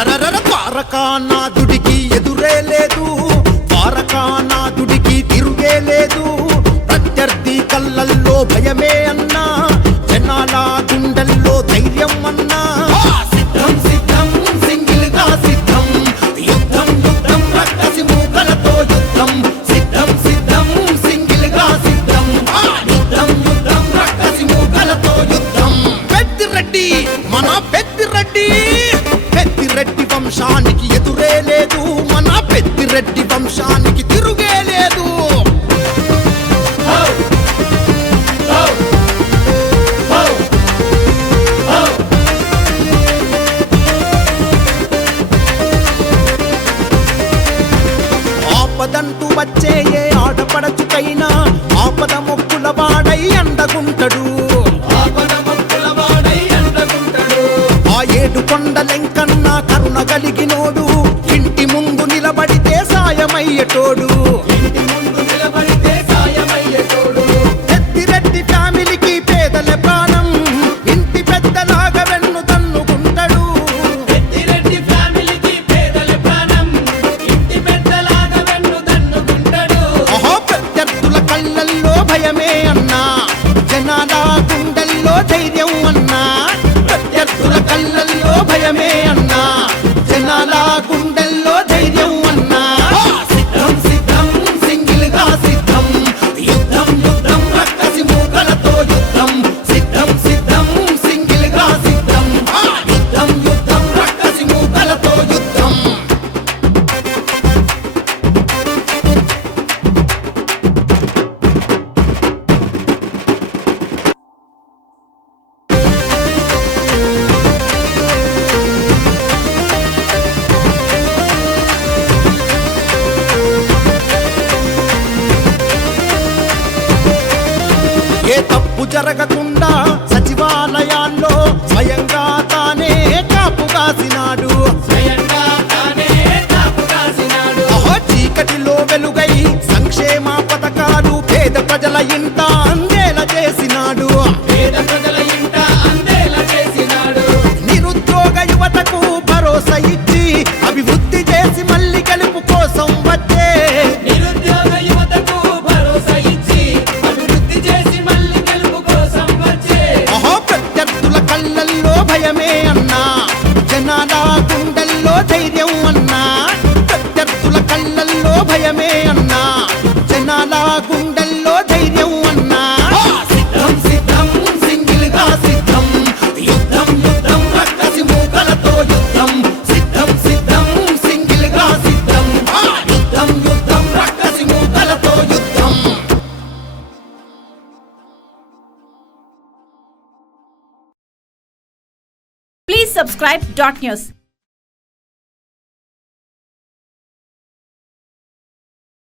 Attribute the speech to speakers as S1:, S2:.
S1: ద్వారకానాథుడికి ఎదురే లేదు ద్వారకానాథుడికి తిరుగే లేదు ప్రత్యర్థి కళ్ళల్లో భయమే అన్నా జనాల గుండెల్లో ధైర్యం అన్నా సిద్ధం సిద్ధం సింగిల్గా సిద్ధం యుద్ధం యుద్ధం రక్కసి మూకలతో యుద్ధం సిద్ధం సిద్ధం సింగిల్గా సిద్ధం యుద్ధం యుద్ధం రక్కసి మూకలతో యుద్ధం పెద్దిరెడ్డి మన పెద్దిరెడ్డి పెద్దిరెడ్డి వంశానికి ఎదురే లేదు. మన పెద్దిరెడ్డి వంశానికి తిరుగే లేదు. ఆపదంటూ వచ్చే ఏ ఆడపడచుకైనా ఆపద మొక్కుల వాడై అండగుంటడు. ఆ ఏడు కన్నా కరుణ కలిగినోడు. ఇంటి ముందు నిలబడితే సాయమయ్యటోడు. ఏ తప్పు జరగకుండా సచివాలయాల్లో స్వయంగా తానే కాపు కాసినాడు. చీకటిలో వెలుగై సంక్షేమ పథకాలు పేద ప్రజల ఇంట అందేలా
S2: subscribe Dot News.